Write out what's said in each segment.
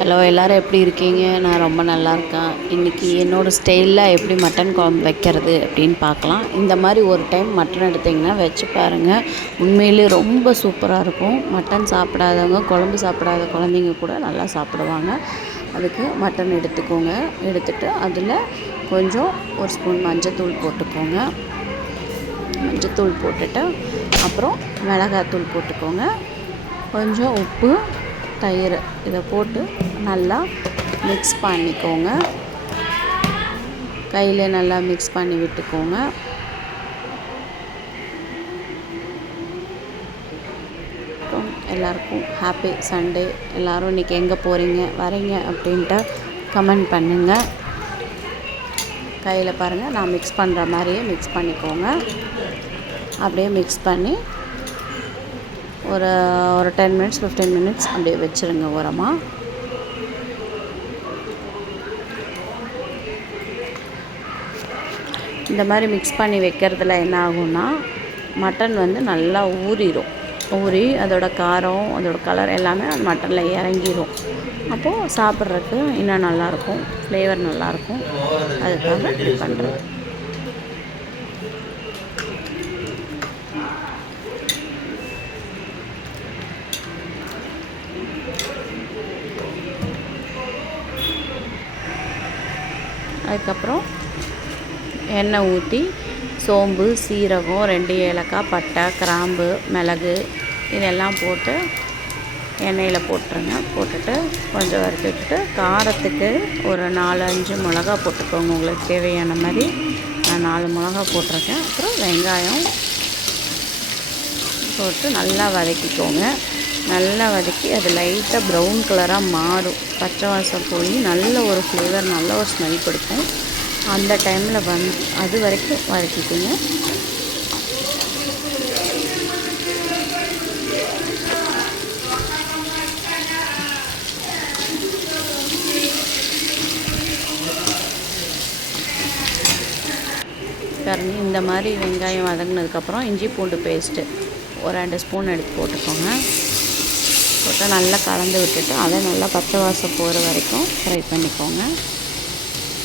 Hello எல்லோரும் எப்படி இருக்கீங்க? நான் ரொம்ப நல்லா இருக்கேன். இன்றைக்கி என்னோடய ஸ்டைலில் எப்படி மட்டன் குழம்பு வைக்கிறது அப்படின்னு பார்க்கலாம். இந்த மாதிரி ஒரு டைம் மட்டன் எடுத்திங்கன்னா வச்சு பாருங்கள் உண்மையிலே ரொம்ப சூப்பராக இருக்கும். மட்டன் சாப்பிடாதவங்க குழம்பு சாப்பிடாத குழந்தைங்க கூட நல்லா சாப்பிடுவாங்க. அதுக்கு மட்டன் எடுத்துக்கோங்க. எடுத்துகிட்டு அதில் கொஞ்சம் ஒரு ஸ்பூன் மஞ்சத்தூள் போட்டுக்கோங்க. மஞ்சத்தூள் போட்டுட்டு அப்புறம் மிளகாத்தூள் போட்டுக்கோங்க. கொஞ்சம் உப்பு தயிர் இதை போட்டு நல்லா மிக்ஸ் பண்ணிக்கோங்க. கையில் நல்லா மிக்ஸ் பண்ணி விட்டுக்கோங்க. அப்புறம் எல்லாருக்கும் ஹாப்பி சண்டே எல்லோரும் இன்றைக்கி எங்கே போகிறீங்க வரீங்க அப்படின்ட்டு கமெண்ட் பண்ணுங்கள் கையில் பாருங்கள் நான் மிக்ஸ் பண்ணுற மாதிரியே மிக்ஸ் பண்ணிக்கோங்க. அப்படியே மிக்ஸ் பண்ணி ஒரு ஒரு டென் மினிட்ஸ் ஃபிஃப்டீன் மினிட்ஸ் அப்படியே வச்சுருங்க உரமாக இந்த மாதிரி மிக்ஸ் பண்ணி வைக்கிறதுல என்ன ஆகும்னா மட்டன் வந்து நல்லா ஊறிடும் ஊறி அதோட காரம் அதோட கலர் எல்லாமே அந்த மட்டனில் இறங்கிடும் அப்போது சாப்பிட்றதுக்கு இன்னும் நல்லாயிருக்கும் ஃப்ளேவர் நல்லாயிருக்கும். அதுக்காக பண்ணுறது அதுக்கப்புறம் எண்ணெய் ஊற்றி சோம்பு சீரகம் ரெண்டு ஏலக்காய் பட்டை கிராம்பு மிளகு இதெல்லாம் போட்டு எண்ணெயில் போட்டுருங்க. போட்டுட்டு கொஞ்சம் வறுத்து விட்டுட்டு காரத்துக்கு ஒரு நாலு அஞ்சு மிளகா போட்டுக்கோங்க. உங்களுக்கு தேவையான மாதிரி நான் நாலு மிளகா போட்டிருக்கேன். அப்புறம் வெங்காயம் போட்டு நல்லா வதக்கிக்கோங்க. நல்லா வதக்கி அது லைட்டாக ப்ரௌன் கலராக மாறும். பச்சை வாசம் போய் நல்ல ஒரு ஃப்ளேவர் நல்ல ஒரு ஸ்மெல் கொடுக்கும். அந்த டைமில் வந் அது வரைக்கும் வதக்கிக்கோங்க. கரண்டி இந்த மாதிரி வெங்காயம் வதங்கினதுக்கப்புறம் இஞ்சி பூண்டு பேஸ்ட்டு ஒரு ரெண்டு ஸ்பூன் எடுத்து போட்டுக்கோங்க. போட்டு நல்லா கலந்து விட்டுட்டு அதை நல்லா பச்சை வாசம் போகிற வரைக்கும் ஃப்ரை பண்ணிக்கோங்க.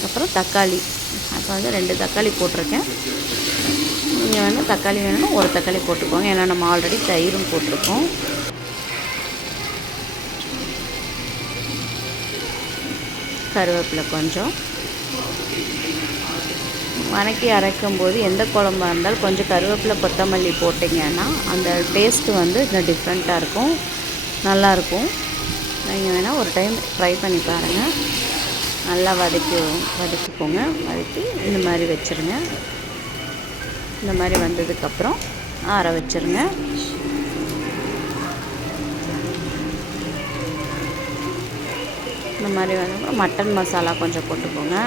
அப்புறம் தக்காளி. அப்போ வந்து ரெண்டு தக்காளி போட்டிருக்கேன். நீங்கள் வந்து தக்காளி வேணும்னா ஒரு தக்காளி போட்டுக்கோங்க. ஏன்னா நம்ம ஆல்ரெடி தயிரும் போட்டிருக்கோம். கருவேப்பிலை கொஞ்சம். வணக்கி அரைக்கும் போது எந்த குழம்பா இருந்தாலும் கொஞ்சம் கருவேப்பிலை கொத்தமல்லி போட்டிங்கன்னா அந்த டேஸ்ட்டு வந்து இன்னும் டிஃப்ரெண்ட்டாக இருக்கும். நல்லாயிருக்கும். நீங்கள் வேணால் ஒரு டைம் ட்ரை பண்ணி பாருங்கள் நல்லா வதக்கி வதக்கிக்கோங்க. வதக்கி இந்த மாதிரி வச்சுருங்க. இந்த மாதிரி வந்ததுக்கப்புறம் ஆற வச்சுருங்க. இந்த மாதிரி வந்து மட்டன் மசாலா கொஞ்சம் போட்டுக்கோங்க.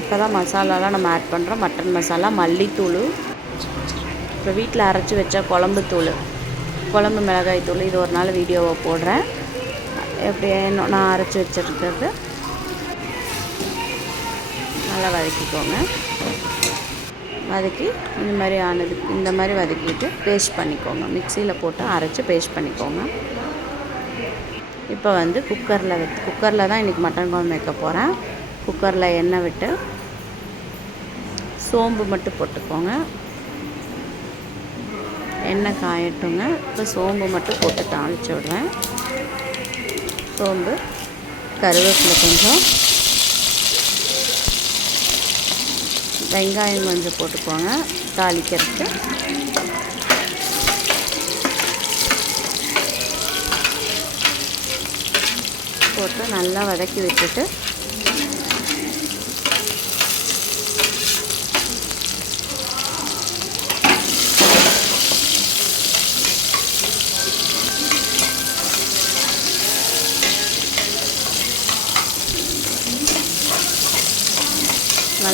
இப்போ தான் மசாலாலாம் நம்ம ஆட் பண்ணுறோம் மட்டன் மசாலா மல்லித்தூள். இப்போ வீட்டில் அரைச்சி வச்ச குழம்பு தூள் குழம்பு மிளகாய் தூள் இது ஒரு நாள் வீடியோவை போடுறேன். எப்படி நான் அரைச்சி வச்சுருக்கிறது. நல்லா வதக்கிக்கோங்க. வதக்கி இந்த மாதிரி ஆனது இந்த மாதிரி வதக்கிட்டு பேஸ்ட் பண்ணிக்கோங்க. மிக்சியில் போட்டு அரைச்சி பேஸ்ட் பண்ணிக்கோங்க. இப்போ வந்து குக்கரில் வச்சு குக்கரில் தான் இன்றைக்கி மட்டன் குழம்பு வைக்க போகிறேன் குக்கரில் எண்ணெய் விட்டு சோம்பு மட்டும் போட்டுக்கோங்க. எண்ணெய் காயட்டுங்க. இப்போ சோம்பு மட்டும் போட்டு தாளித்து விடுறேன். சோம்பு கருவேப்பிலை கொஞ்சம். வெங்காயம் கொஞ்சம் போட்டுக்கோங்க தாளிக்கிறதுக்கு. போட்டு நல்லா வதக்கி விட்டுட்டு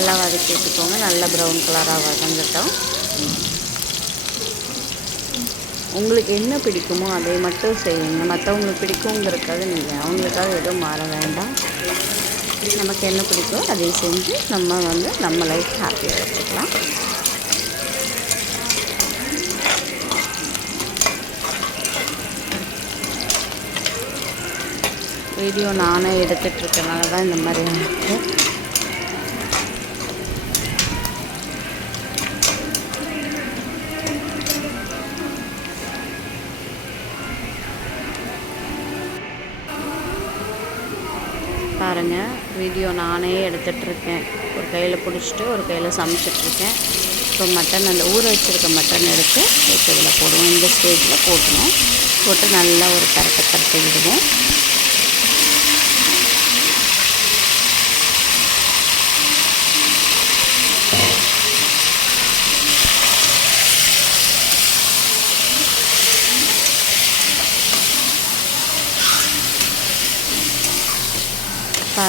நல்லா வதக்கி வச்சுக்கோங்க நல்லா ப்ரௌன் கலராக வதங்கட்டும். உங்களுக்கு என்ன பிடிக்குமோ அதை மட்டும் செய்யுங்க. மற்றவங்களுக்கு பிடிக்குங்கிறதுக்காக நீங்கள் அவங்களுக்காக எதுவும் மாற வேண்டாம். நமக்கு என்ன பிடிக்கோ அதை செஞ்சு நம்ம வந்து நம்ம லைஃப் ஹாப்பியாக வச்சுக்கலாம். வீடியோ நானே எடுத்துகிட்ருக்கனால தான் இந்த மாதிரி இருக்குது பாருங்கள் வீடியோ நானே எடுத்துகிட்ருக்கேன் ஒரு கையில் பிடிச்சிட்டு ஒரு கையில் சமைச்சிட்ருக்கேன். இப்போ மட்டன் அந்த ஊற வச்சுருக்க மட்டன் எடுத்து இப்போ இதில் போடுவோம். இந்த ஸ்டேஜில் போட்டுணும் போட்டு நல்லா ஒரு கரட்டை கரட்டி விடுவோம்.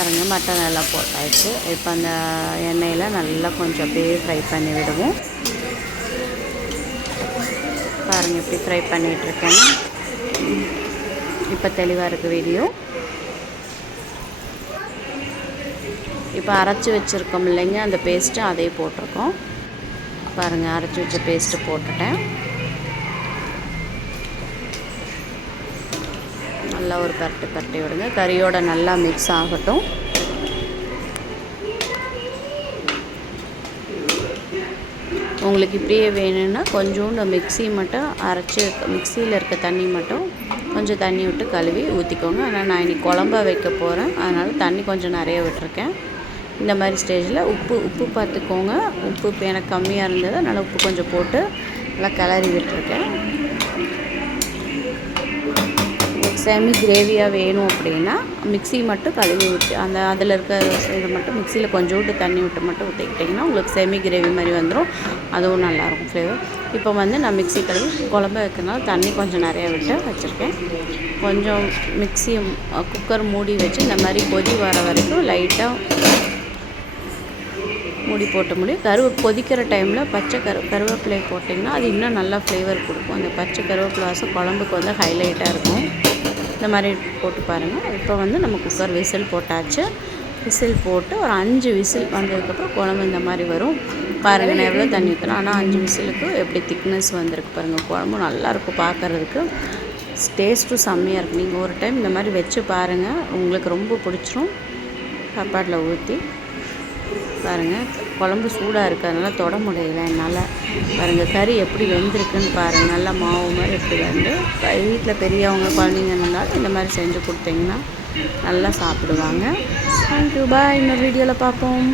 பாருங்கள் மட்டன் எல்லாம் போட்டாச்சு. இப்போ அந்த எண்ணெயில் நல்லா கொஞ்சம் அப்படியே ஃப்ரை பண்ணி விடுவோம். பாருங்கள் இப்படி ஃப்ரை பண்ணிகிட்ருக்கேன் இப்போ தெளிவாக இருக்குது வீடியோ இப்போ அரைச்சி வச்சுருக்கோம் இல்லைங்க அந்த பேஸ்ட்டு அதையும் போட்டிருக்கோம். பாருங்கள் அரைச்சி வச்ச பேஸ்ட்டு போட்டுட்டேன். நல்லா ஒரு பரட்டு பரட்டி விடுங்க. கறியோட நல்லா மிக்ஸ் ஆகட்டும். உங்களுக்கு இப்படியே வேணும்னா கொஞ்சோண்டு மிக்ஸி மட்டும் அரைச்சி மிக்சியில் இருக்க தண்ணி மட்டும் கொஞ்சம் தண்ணி விட்டு கழுவி ஊற்றிக்கோங்க ஆனால் நான் இன்றைக்கி குழம்பா வைக்க போகிறேன் அதனால் தண்ணி கொஞ்சம் நிறைய விட்டுருக்கேன். இந்த மாதிரி ஸ்டேஜில் உப்பு உப்பு பார்த்துக்கோங்க. உப்பு இப்போ எனக்கு கம்மியாக இருந்தது. அதனால் உப்பு கொஞ்சம் போட்டு நல்லா கிளறி விட்டுருக்கேன். செமி கிரேவியாக வேணும் அப்படின்னா மிக்சி மட்டும் கழுவி ஊற்றி அந்த அதில் இருக்க இதை மட்டும் மிக்சியில் கொஞ்சோண்டு தண்ணி விட்டு மட்டும் ஊற்றிக்கிட்டிங்கன்னா உங்களுக்கு செமி கிரேவி மாதிரி வந்துடும் அதுவும் நல்லாயிருக்கும் ஃப்ளேவர் இப்போ வந்து நான் மிக்ஸி கழுவி குழம்பு வைக்கிறனால தண்ணி கொஞ்சம் நிறையா விட்டு வச்சுருக்கேன். கொஞ்சம் மிக்ஸி குக்கர் மூடி வச்சு இந்த மாதிரி கொதி வர வரைக்கும் லைட்டாக மூடி போட்ட முடியும் கருவை கொதிக்கிற டைமில் பச்சை கரு கருவேப்பிலை போட்டிங்கன்னா அது இன்னும் நல்லா ஃப்ளேவர் கொடுக்கும். அந்த பச்சை கருவேப்பிலை வாசம் குழம்புக்கு வந்து ஹைலைட்டாக இருக்கும். இந்த மாதிரி போட்டு பாருங்கள் இப்போ வந்து நம்ம குக்கர் விசில் போட்டாச்சு. விசில் போட்டு ஒரு அஞ்சு விசில் வந்ததுக்கப்புறம் குழம்பு இந்த மாதிரி வரும். பாருங்கள் நான் எவ்வளோ தண்ணி ஊற்றலாம் ஆனால் அஞ்சு விசிலுக்கு எப்படி திக்னஸ் வந்திருக்கு பாருங்கள் குழம்பு நல்லாயிருக்கும் பார்க்குறதுக்கு. டேஸ்ட்டும் செம்மையாக இருக்கும். நீங்கள் ஒரு டைம் இந்த மாதிரி வச்சு பாருங்கள் உங்களுக்கு ரொம்ப பிடிச்சிரும். சாப்பாட்டில் ஊற்றி பாருங்கள் குழம்பு சூடாக இருக்குது அதனால் தொட முடியல என்னால். பாருங்கள் கறி எப்படி வெந்திருக்குன்னு பாருங்கள் நல்லா மாவு மாதிரி எப்படி வந்து வீட்டில் பெரியவங்க குழந்தைங்க இருந்தாலும் இந்த மாதிரி செஞ்சு கொடுத்தீங்கன்னா நல்லா சாப்பிடுவாங்க. தேங்க்யூ பாய் இன்னொரு வீடியோவில் பார்ப்போம்.